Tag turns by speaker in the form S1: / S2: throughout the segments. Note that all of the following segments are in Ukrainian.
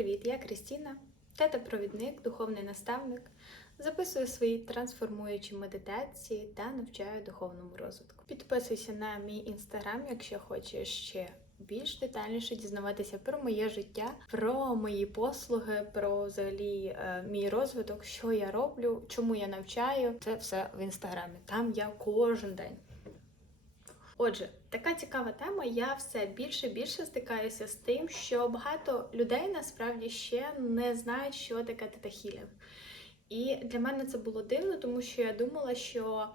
S1: привіт! Я Крістіна, тета-провідник, духовний наставник. Записую свої трансформуючі медитації та навчаю духовному розвитку. Підписуйся на мій інстаграм, якщо хочеш ще більш детальніше дізнаватися про моє життя, про мої послуги, про взагалі е, мій розвиток, що я роблю, чому я навчаю. Це все в інстаграмі. Там я кожен день. Отже, така цікава тема. Я все більше і більше стикаюся з тим, що багато людей насправді ще не знають, що таке тета-хілінг. І для мене це було дивно, тому що я думала, що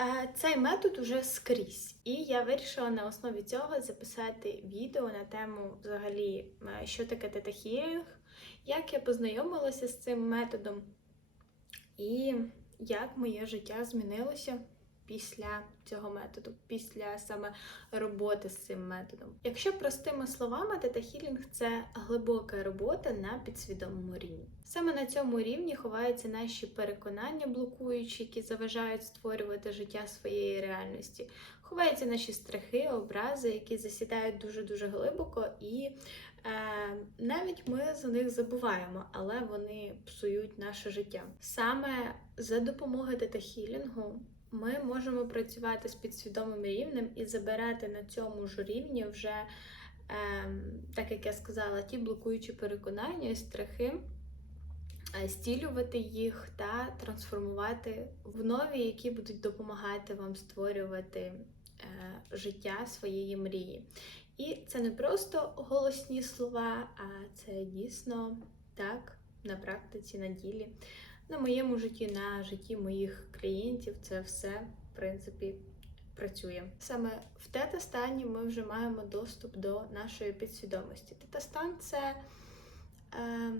S1: е, цей метод уже скрізь. І я вирішила на основі цього записати відео на тему взагалі, е, що таке тета-хілінг, як я познайомилася з цим методом, і як моє життя змінилося після цього методу, після саме роботи з цим методом. Якщо простими словами, тета-хілінг – це глибока робота на підсвідомому рівні. Саме на цьому рівні ховаються наші переконання, блокуючі, які заважають створювати життя своєї реальності. Ховаються наші страхи, образи, які засідають дуже дуже глибоко, і е, навіть ми за них забуваємо, але вони псують наше життя. Саме за допомогою тета-хілінгу ми можемо працювати з підсвідомим рівнем і забирати на цьому ж рівні вже, е, так як я сказала, ті блокуючі переконання і страхи, е, стілювати їх та трансформувати в нові, які будуть допомагати вам створювати е, життя своєї мрії. І це не просто голосні слова, а це дійсно так на практиці, на ділі на моєму житті, на житті моїх клієнтів це все, в принципі, працює. Саме в тета-стані ми вже маємо доступ до нашої підсвідомості. Тета-стан – це е,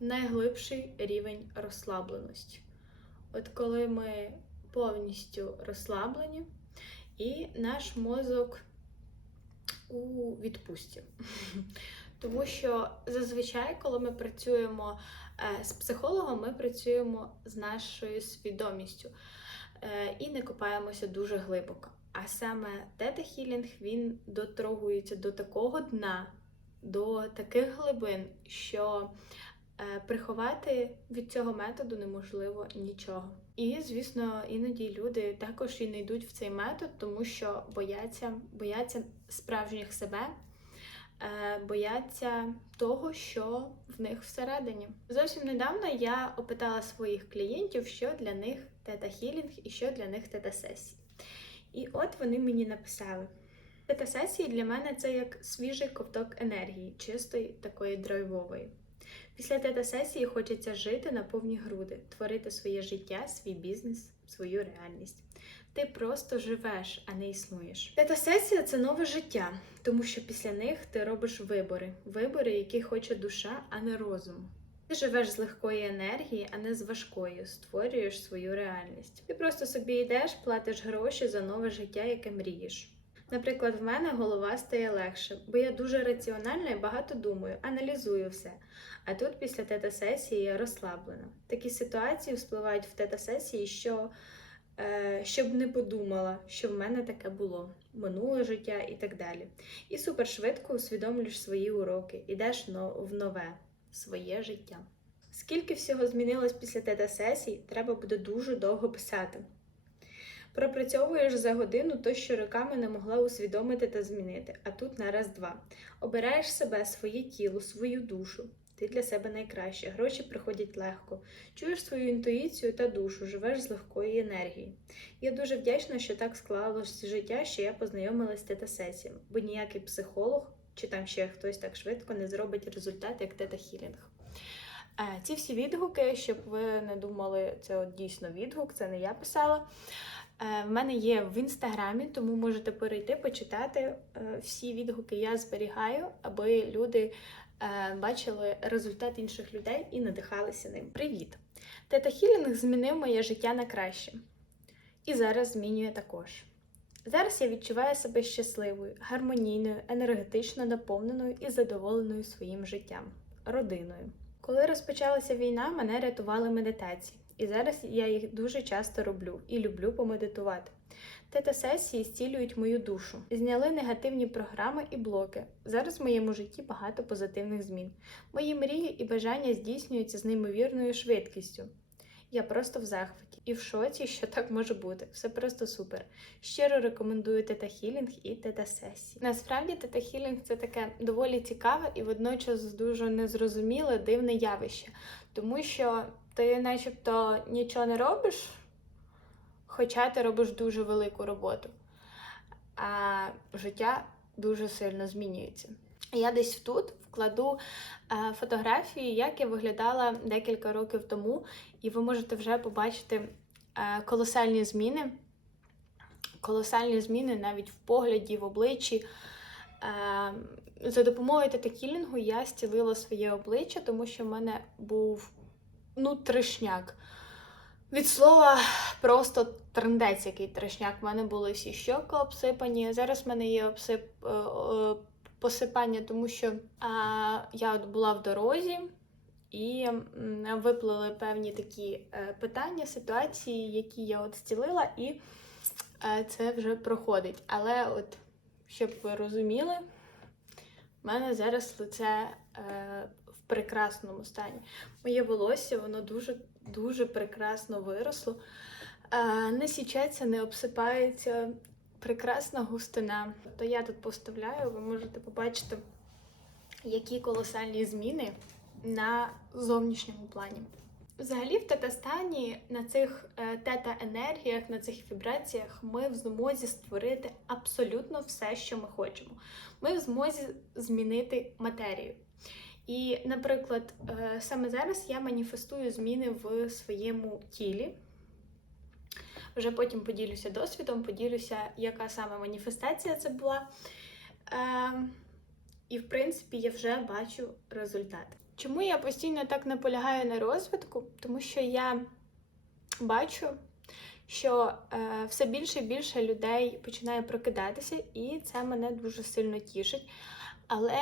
S1: найглибший рівень розслабленості. От коли ми повністю розслаблені, і наш мозок у відпустці. Тому що зазвичай, коли ми працюємо з психологом ми працюємо з нашою свідомістю е, і не копаємося дуже глибоко. А саме тета-хілінг він дотрогується до такого дна, до таких глибин, що е, приховати від цього методу неможливо нічого. І, звісно, іноді люди також і не йдуть в цей метод, тому що бояться, бояться справжніх себе. Е, бояться того, що в них всередині. Зовсім недавно я опитала своїх клієнтів, що для них тета-хілінг і що для них тета-сесії. І от вони мені написали: тета-сесії для мене це як свіжий ковток енергії, чистої такої драйвової. Після тета-сесії хочеться жити на повні груди, творити своє життя, свій бізнес, свою реальність. Ти просто живеш, а не існуєш. Тета-сесія це нове життя, тому що після них ти робиш вибори, вибори, які хоче душа, а не розум. Ти живеш з легкої енергії, а не з важкої, створюєш свою реальність. Ти просто собі йдеш, платиш гроші за нове життя, яке мрієш. Наприклад, в мене голова стає легше, бо я дуже раціональна і багато думаю, аналізую все. А тут після тета-сесії я розслаблена. Такі ситуації вспливають в тета-сесії, що щоб не подумала, що в мене таке було, минуле життя і так далі. І супер швидко усвідомлюєш свої уроки, ідеш в нове своє життя. Скільки всього змінилось після тета-сесій, треба буде дуже довго писати. Пропрацьовуєш за годину то, що роками не могла усвідомити та змінити, а тут на раз-два. Обираєш себе, своє тіло, свою душу, ти для себе найкраще, гроші приходять легко. Чуєш свою інтуїцію та душу, живеш з легкої енергії. Я дуже вдячна, що так склалося життя, що я познайомилася з тета-сесіями, бо ніякий психолог чи там ще хтось так швидко не зробить результат, як тета-хілінг. Е, ці всі відгуки, щоб ви не думали, це от дійсно відгук, це не я писала. Е, в мене є в інстаграмі, тому можете перейти, почитати е, всі відгуки я зберігаю, аби люди бачили результат інших людей і надихалися ним. Привіт! Тета Хілінг змінив моє життя на краще. І зараз змінює також. Зараз я відчуваю себе щасливою, гармонійною, енергетично наповненою і задоволеною своїм життям, родиною. Коли розпочалася війна, мене рятували медитації. І зараз я їх дуже часто роблю і люблю помедитувати. Тета-сесії зцілюють мою душу, зняли негативні програми і блоки. Зараз в моєму житті багато позитивних змін. Мої мрії і бажання здійснюються з неймовірною швидкістю. Я просто в захваті і в шоці, що так може бути. Все просто супер. Щиро рекомендую тета хілінг і тета сесії. Насправді, тета хілінг це таке доволі цікаве і водночас дуже незрозуміле, дивне явище, тому що ти, начебто, нічого не робиш, хоча ти робиш дуже велику роботу, а життя дуже сильно змінюється. Я десь тут вкладу е, фотографії, як я виглядала декілька років тому, і ви можете вже побачити е, колосальні зміни. Колосальні зміни навіть в погляді, в обличчі. Е, За допомогою тетакілінгу я стілила своє обличчя, тому що в мене був ну, трешняк. Від слова, просто трендець, який трешняк. У мене були всі щоки обсипані. Зараз в мене є обсип, е, е, посипання, тому що а, я от була в дорозі і виплили певні такі е, питання, ситуації, які я от зцілила, і це вже проходить. Але, от, щоб ви розуміли, в мене зараз лице прекрасному стані. Моє волосся, воно дуже дуже прекрасно виросло. Не січеться, не обсипається. Прекрасна густина. То я тут поставляю, ви можете побачити, які колосальні зміни на зовнішньому плані. Взагалі, в тета-стані, на цих е, тета-енергіях, на цих вібраціях ми в змозі створити абсолютно все, що ми хочемо. Ми в змозі змінити матерію. І, наприклад, е, саме зараз я маніфестую зміни в своєму тілі. Вже потім поділюся досвідом, поділюся, яка саме маніфестація це була. Е, і, в принципі, я вже бачу результат. Чому я постійно так наполягаю на розвитку? Тому що я бачу, що е, все більше і більше людей починає прокидатися, і це мене дуже сильно тішить. Але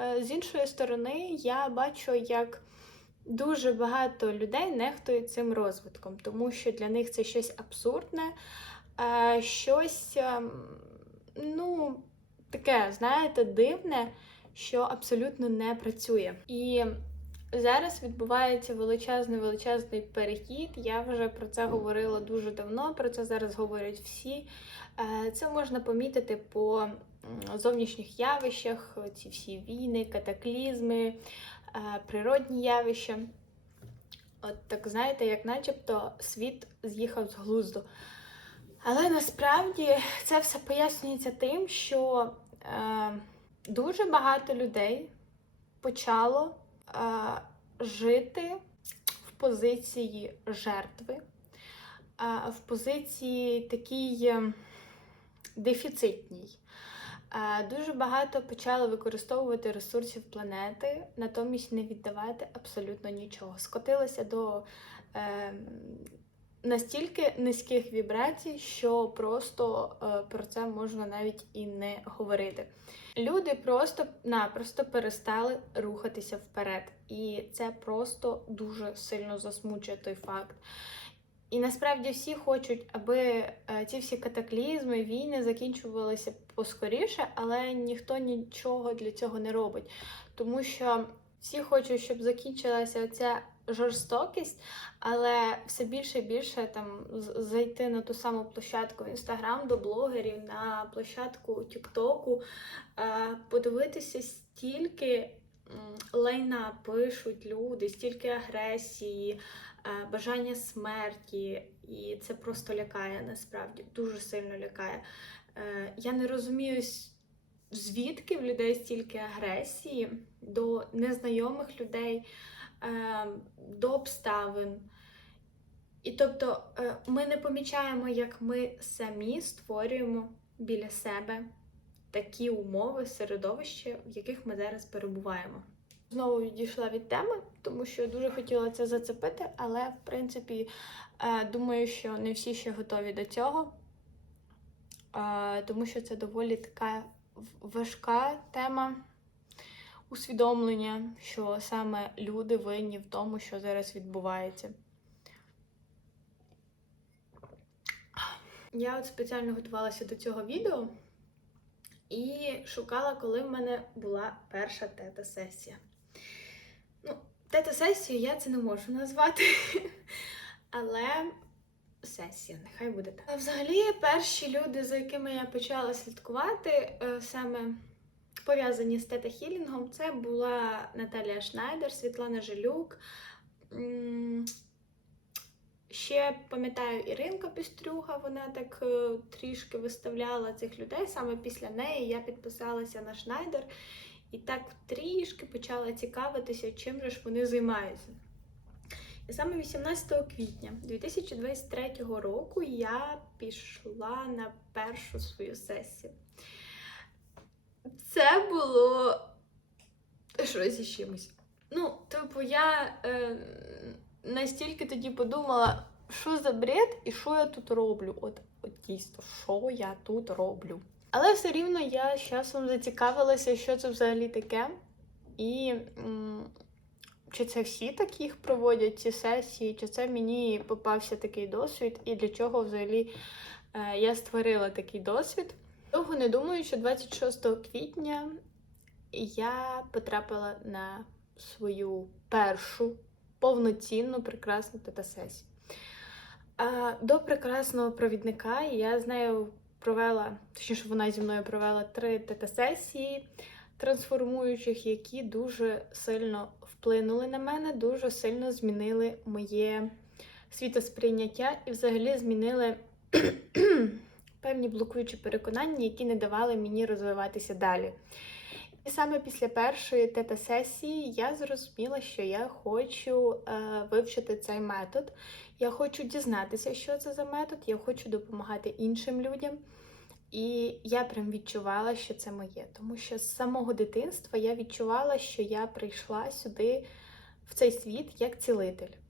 S1: е, з іншої сторони, я бачу, як дуже багато людей нехтують цим розвитком, тому що для них це щось абсурдне, е, щось, е, ну, таке, знаєте, дивне, що абсолютно не працює. І зараз відбувається величезний величезний перехід. Я вже про це говорила дуже давно. Про це зараз говорять всі. Е, Це можна помітити по зовнішніх явищах, ці всі війни, катаклізми, е, природні явища. От так знаєте, як начебто світ з'їхав з глузду. Але насправді це все пояснюється тим, що е, дуже багато людей почало жити в позиції жертви, е, в позиції такій е, дефіцитній. Е, Дуже багато почали використовувати ресурсів планети, натомість не віддавати абсолютно нічого. Скотилися до е, настільки низьких вібрацій, що просто е, про це можна навіть і не говорити. Люди просто-напросто перестали рухатися вперед, і це просто дуже сильно засмучує той факт. І насправді всі хочуть, аби е, ці всі катаклізми, війни закінчувалися поскоріше, але ніхто нічого для цього не робить. Тому що всі хочуть, щоб закінчилася ця жорстокість, але все більше і більше там зайти на ту саму площадку в Інстаграм до блогерів, на площадку Тіктоку, е, подивитися стільки лайна пишуть люди, стільки агресії, е, бажання смерті, і це просто лякає насправді, дуже сильно лякає. Е, Я не розумію, звідки в людей стільки агресії до незнайомих людей, до обставин. І тобто е, ми не помічаємо, як ми самі створюємо біля себе такі умови, середовище, в яких ми зараз перебуваємо. Знову відійшла від теми, тому що дуже хотіла це зацепити, але в принципі е, думаю, що не всі ще готові до цього, е, тому що це доволі така важка тема усвідомлення, що саме люди винні в тому, що зараз відбувається. Я от спеціально готувалася до цього відео і шукала, коли в мене була перша тета-сесія. Ну, тета-сесію я це не можу назвати, але сесія, нехай буде так. А взагалі, перші люди, за якими я почала слідкувати, е, саме пов'язані з тета-хілінгом, це була Наталія Шнайдер, Світлана Жилюк. Ще пам'ятаю Іринка Пістрюга, вона так е, трішки виставляла цих людей. Саме після неї я підписалася на Шнайдер і так трішки почала цікавитися, чим же ж вони займаються. І саме 18 квітня 2023 року я пішла на першу свою сесію. Це було щось із чимось. Ну, типу, я е, настільки тоді подумала, що за бред і що я тут роблю. От, от дійсно, що я тут роблю. Але все рівно я з часом зацікавилася, що це взагалі таке. І м, чи це всі так їх проводять, ці сесії, чи це мені попався такий досвід, і для чого взагалі е, я створила такий досвід. Довго не думаю, що 26 квітня я потрапила на свою першу повноцінну прекрасну тета-сесію. До прекрасного провідника я з нею провела, точніше, вона зі мною провела три тета-сесії трансформуючих, які дуже сильно вплинули на мене, дуже сильно змінили моє світосприйняття і взагалі змінили певні блокуючі переконання, які не давали мені розвиватися далі. І саме після першої тета-сесії я зрозуміла, що я хочу е, вивчити цей метод. Я хочу дізнатися, що це за метод, я хочу допомагати іншим людям. І я прям відчувала, що це моє. Тому що з самого дитинства я відчувала, що я прийшла сюди, в цей світ, як цілитель.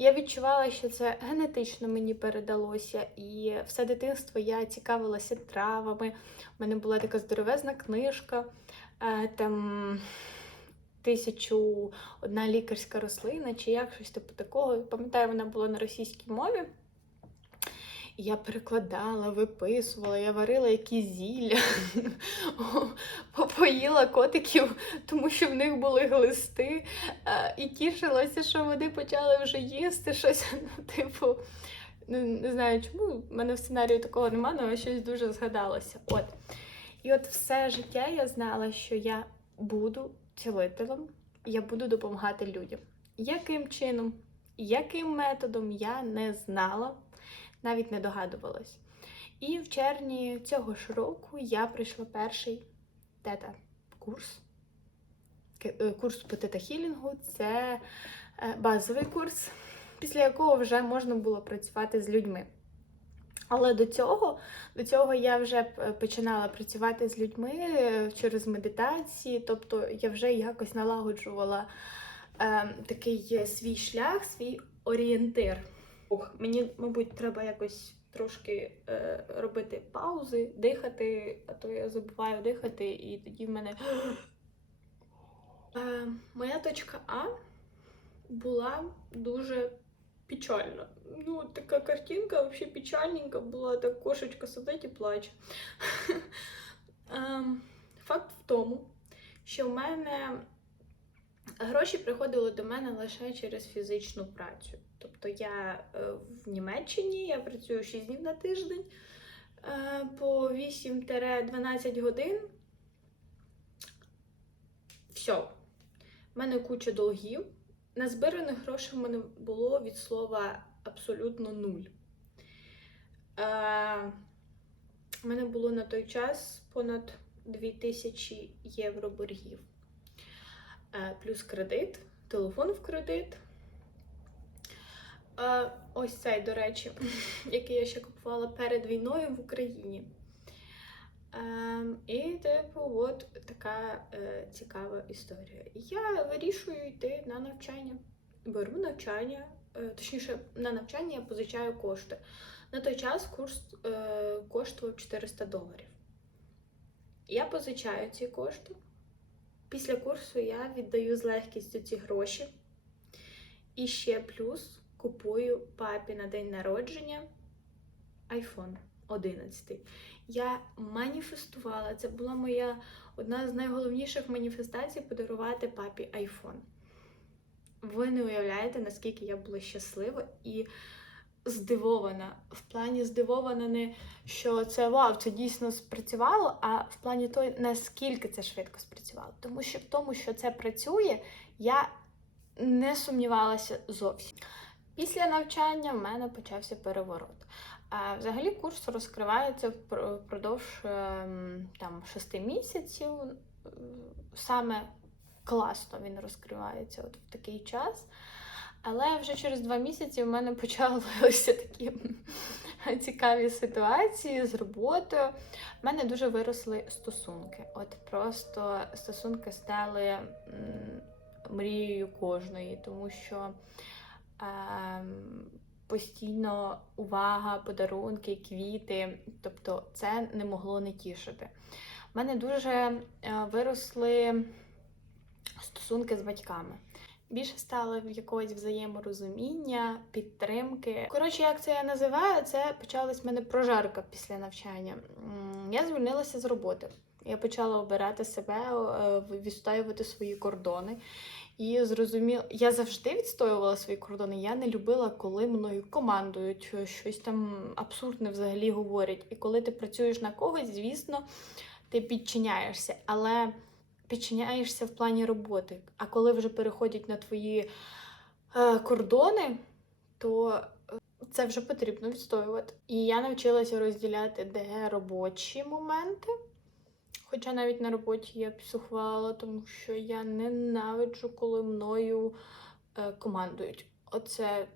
S1: Я відчувала, що це генетично мені передалося, і все дитинство я цікавилася травами. У мене була така здоровезна книжка, е, там тисячу одна лікарська рослина, чи як щось типу такого. Пам'ятаю, вона була на російській мові. І я перекладала, виписувала, я варила якісь зілля, поїла котиків, тому що в них були глисти, е, і тішилася, що вони почали вже їсти щось, ну, типу, не, не знаю чому, в мене в сценарії такого немає, але щось дуже згадалося. От. І от все життя я знала, що я буду цілителем, я буду допомагати людям. Яким чином, яким методом я не знала навіть не догадувалась. І в червні цього ж року я пройшла перший тета-курс. Е, курс по тета-хілінгу це е, базовий курс, після якого вже можна було працювати з людьми. Але до цього до цього я вже починала працювати з людьми е, через медитації, тобто я вже якось налагоджувала е, такий свій шлях, свій орієнтир. Ох, мені, мабуть, треба якось трошки е, робити паузи, дихати, а то я забуваю дихати, і тоді в мене. Е, моя точка А була дуже печальна. Ну, така картинка взагалі печальненька була, так кошечка сидить і плаче. Е, факт в тому, що в мене гроші приходили до мене лише через фізичну працю. Тобто я е, в Німеччині, я працюю 6 днів на тиждень е, по 8-12 годин. Все. У мене куча долгів. Назбираних грошей в мене було від слова абсолютно нуль. Е, у мене було на той час понад 2000 євро боргів. Плюс кредит, телефон в кредит. Ось цей, до речі, який я ще купувала перед війною в Україні. Ем, і, типу, от така е, цікава історія. Я вирішую йти на навчання. Беру навчання, е, точніше, на навчання я позичаю кошти. На той час курс е, коштував 400 доларів. Я позичаю ці кошти. Після курсу я віддаю з легкістю ці гроші. І ще плюс купую папі на день народження iPhone 11. Я маніфестувала, це була моя одна з найголовніших маніфестацій подарувати папі iPhone. Ви не уявляєте, наскільки я була щаслива і здивована. В плані здивована не що це вау, це дійсно спрацювало, а в плані той, наскільки це швидко спрацювало. Тому що в тому, що це працює, я не сумнівалася зовсім. Після навчання в мене почався переворот. А взагалі курс розкривається впродовж ем, там, шести місяців. Саме класно він розкривається от в такий час. Але вже через два місяці в мене почалися такі цікаві ситуації з роботою. В мене дуже виросли стосунки. От просто стосунки стали мрією кожної, тому що ем, постійно увага, подарунки, квіти. Тобто це не могло не тішити. У мене дуже е, виросли стосунки з батьками. Більше стало в якогось взаєморозуміння, підтримки. Коротше, як це я називаю, це почалась в мене прожарка після навчання. Я звільнилася з роботи. Я почала обирати себе, е, відстоювати свої кордони. І зрозуміла, я завжди відстоювала свої кордони. Я не любила, коли мною командують, щось там абсурдне взагалі говорять. І коли ти працюєш на когось, звісно, ти підчиняєшся, але підчиняєшся в плані роботи. А коли вже переходять на твої е, кордони, то е, це вже потрібно відстоювати. І я навчилася розділяти, де робочі моменти. Хоча навіть на роботі я психувала, тому що я ненавиджу, коли мною е, командують. Оце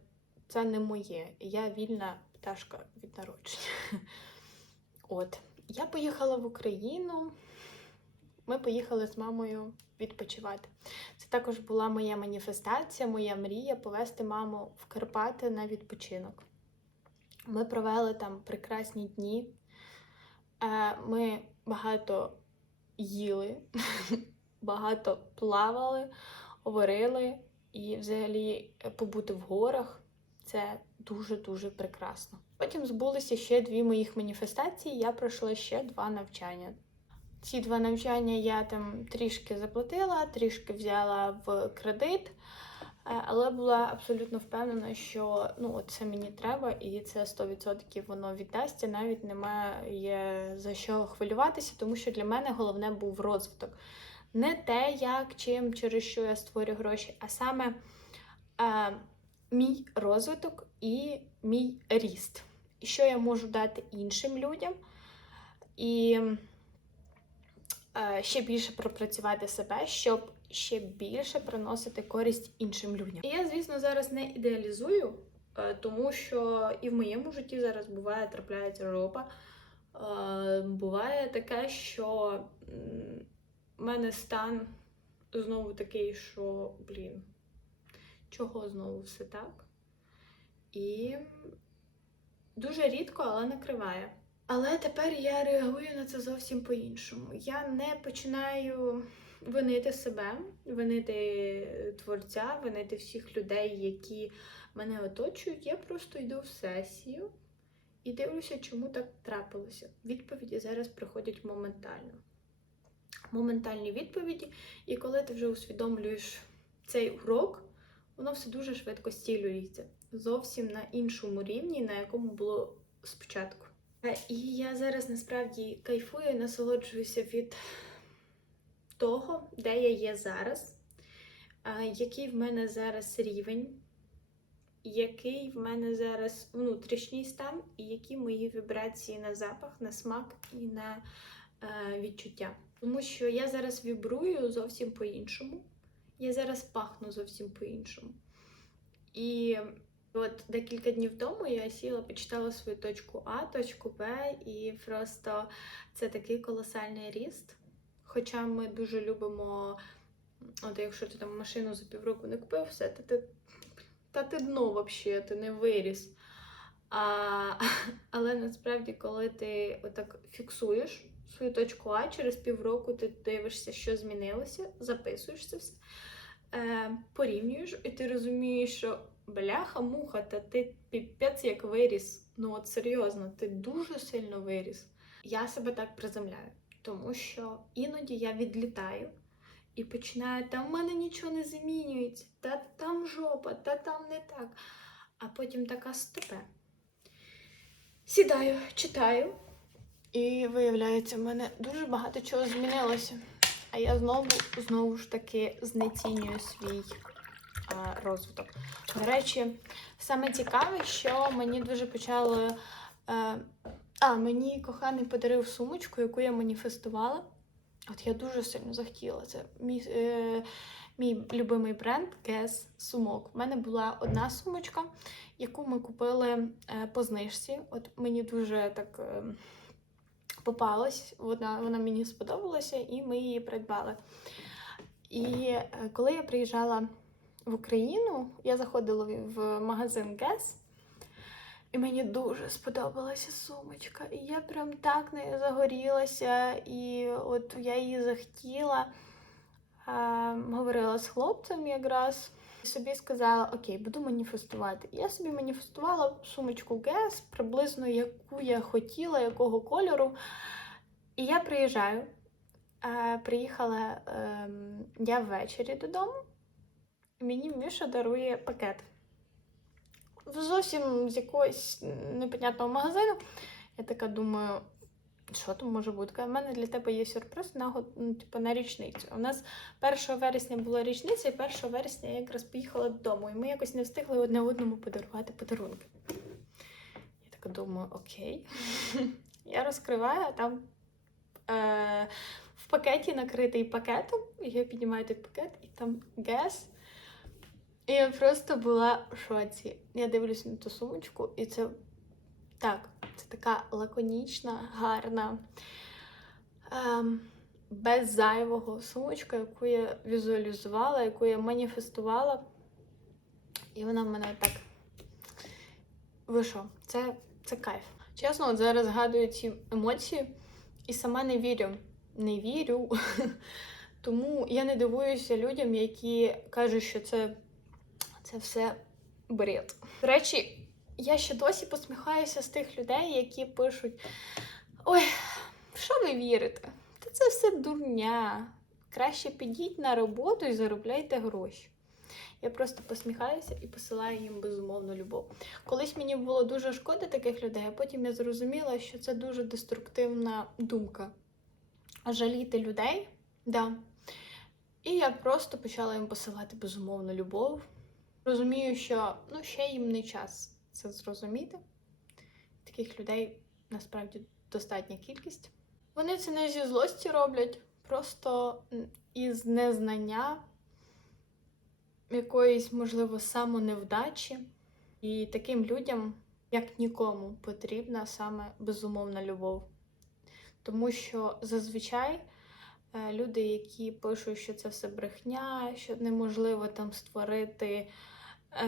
S1: це не моє. Я вільна пташка від народження. От. Я поїхала в Україну. Ми поїхали з мамою відпочивати. Це також була моя маніфестація, моя мрія повести маму в Карпати на відпочинок. Ми провели там прекрасні дні. Е, Ми багато їли, багато плавали, говорили і взагалі побути в горах це дуже-дуже прекрасно. Потім збулися ще дві моїх маніфестації. Я пройшла ще два навчання. Ці два навчання я там трішки заплатила, трішки взяла в кредит, е, але була абсолютно впевнена, що ну, це мені треба, і це 100% воно віддасться. Навіть немає за що хвилюватися, тому що для мене головне був розвиток. Не те, як, чим, через що я створю гроші, а саме е, мій розвиток і мій ріст. І що я можу дати іншим людям. І ще більше пропрацювати себе, щоб ще більше приносити користь іншим людям. І я, звісно, зараз не ідеалізую, е, тому що і в моєму житті зараз буває, трапляється ропа. Е, Буває таке, що в мене стан знову такий, що, блін, чого знову все так? І дуже рідко, але накриває. Але тепер я реагую на це зовсім по-іншому. Я не починаю винити себе, винити творця, винити всіх людей, які мене оточують. Я просто йду в сесію і дивлюся, чому так трапилося. Відповіді зараз приходять моментально. Моментальні відповіді, і коли ти вже усвідомлюєш цей урок, воно все дуже швидко стілюється. Зовсім на іншому рівні, на якому було спочатку. І я зараз насправді кайфую, і насолоджуюся від того, де я є зараз, який в мене зараз рівень, який в мене зараз внутрішній стан, і які мої вібрації на запах, на смак і на е, відчуття. Тому що я зараз вібрую зовсім по-іншому. Я зараз пахну зовсім по-іншому. І От декілька днів тому я сіла, почитала свою точку А, точку Б, і просто це такий колосальний ріст. Хоча ми дуже любимо, от якщо ти там машину за півроку не купив, все, та ти, та ти дно взагалі, ти не виріс. А, але насправді, коли ти отак фіксуєш свою точку А, через півроку ти дивишся, що змінилося, записуєш це все. е, порівнюєш, і ти розумієш, що бляха-муха, та ти піпець як виріс. Ну от серйозно, ти дуже сильно виріс. Я себе так приземляю, тому що іноді я відлітаю і починаю, та в мене нічого не змінюється, та там жопа, та там не так. А потім така стопе. Сідаю, читаю, і виявляється, в мене дуже багато чого змінилося. А я знову знову ж таки знецінюю свій розвиток. До речі, саме цікаве, що мені дуже почало. Е, а, мені коханий подарив сумочку, яку я маніфестувала. От я дуже сильно захотіла. Це мій, е, мій любимий бренд Guess Сумок. У мене була одна сумочка, яку ми купили е, по знижці. От мені дуже так. Е, попалась, вона, вона мені сподобалася, і ми її придбали. І е, коли я приїжджала в Україну, я заходила в- магазин Guess, і мені дуже сподобалася сумочка. І я прям так нею загорілася, і от я її захотіла. Говорила з хлопцем якраз. І собі сказала, окей, буду маніфестувати. І я собі маніфестувала сумочку Guess, приблизно яку я хотіла, якого кольору. І я приїжджаю. Приїхала ем, я ввечері додому, мені Міша дарує пакет. Зовсім з якогось непонятного магазину. Я така думаю, що там може бути? У мене для тебе є сюрприз на, ну, типу, на річницю. У нас 1 вересня була річниця, і 1 вересня я якраз поїхала додому, і ми якось не встигли одне одному подарувати подарунки. Я така думаю, окей. Я розкриваю, а там е, в пакеті накритий пакетом, і я піднімаю той пакет, і там гес. Я просто була в шоці. Я дивлюсь на ту сумочку, і це так, це така лаконічна, гарна, ем, без зайвого сумочка, яку я візуалізувала, яку я маніфестувала. І вона в мене так. Ви що? Це, це кайф. Чесно, от зараз згадую ці емоції і сама не вірю. Не вірю. Тому я не дивуюся людям, які кажуть, що це, це все бред. До речі, я ще досі посміхаюся з тих людей, які пишуть: Ой, що ви вірите? Та це все дурня. Краще підіть на роботу і заробляйте гроші. Я просто посміхаюся і посилаю їм безумовну любов. Колись мені було дуже шкода таких людей, а потім я зрозуміла, що це дуже деструктивна думка. Жаліти людей, да. І я просто почала їм посилати безумовну любов. Розумію, що ну, ще їм не час це зрозуміти. Таких людей насправді достатня кількість. Вони це не зі злості роблять, просто із незнання, якоїсь, можливо, самоневдачі. І таким людям, як нікому, потрібна саме безумовна любов. Тому що зазвичай е, люди, які пишуть, що це все брехня, що неможливо там створити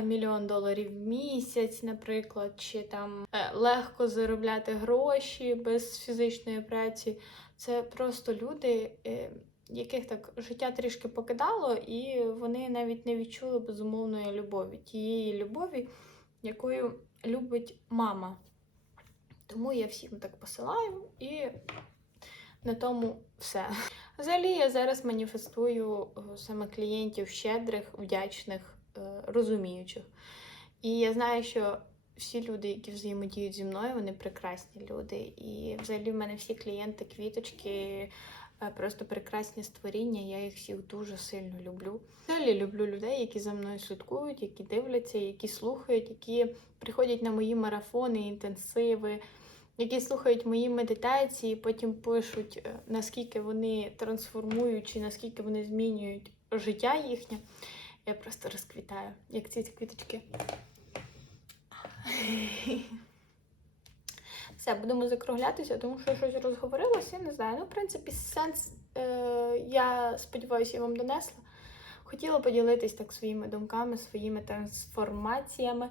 S1: мільйон доларів в місяць, наприклад, чи там е, легко заробляти гроші без фізичної праці, це просто люди, е, яких так життя трішки покидало, і вони навіть не відчули безумовної любові, тієї любові, якою любить мама. Тому я всім так посилаю і на тому все. Взагалі, я зараз маніфестую е, саме клієнтів щедрих, вдячних, е, розуміючих. І я знаю, що всі люди, які взаємодіють зі мною, вони прекрасні люди. І взагалі в мене всі клієнти квіточки. е, Просто прекрасні створіння, я їх всіх дуже сильно люблю. Взагалі люблю людей, які за мною слідкують, які дивляться, які слухають, які приходять на мої марафони, інтенсиви, які слухають мої медитації, потім пишуть, е, наскільки вони трансформують чи наскільки вони змінюють життя їхнє. Я просто розквітаю, як ці квіточки. Все, будемо закруглятися, тому що щось розговорилася, я не знаю. Ну, в принципі, сенс, е, я сподіваюся, я вам донесла. Хотіла поділитись так своїми думками, своїми трансформаціями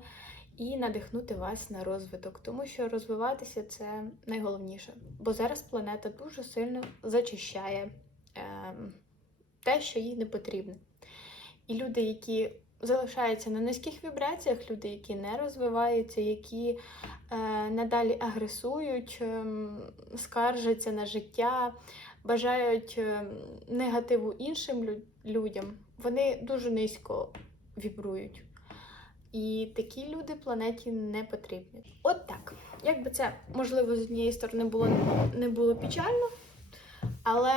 S1: і надихнути вас на розвиток, тому що розвиватися це найголовніше. Бо зараз планета дуже сильно зачищає е, те, що їй не потрібно. І люди, які залишаються на низьких вібраціях, люди, які не розвиваються, які е, надалі агресують, ем, скаржаться на життя, бажають ем, негативу іншим лю- людям, вони дуже низько вібрують. І такі люди планеті не потрібні. От так. Якби це можливо з однієї сторони було не було печально, але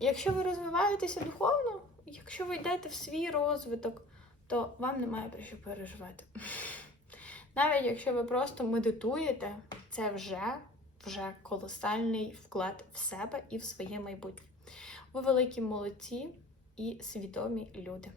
S1: якщо ви розвиваєтеся духовно, якщо ви йдете в свій розвиток, то вам немає про що переживати. Навіть якщо ви просто медитуєте, це вже, вже колосальний вклад в себе і в своє майбутнє. Ви великі молодці і свідомі люди.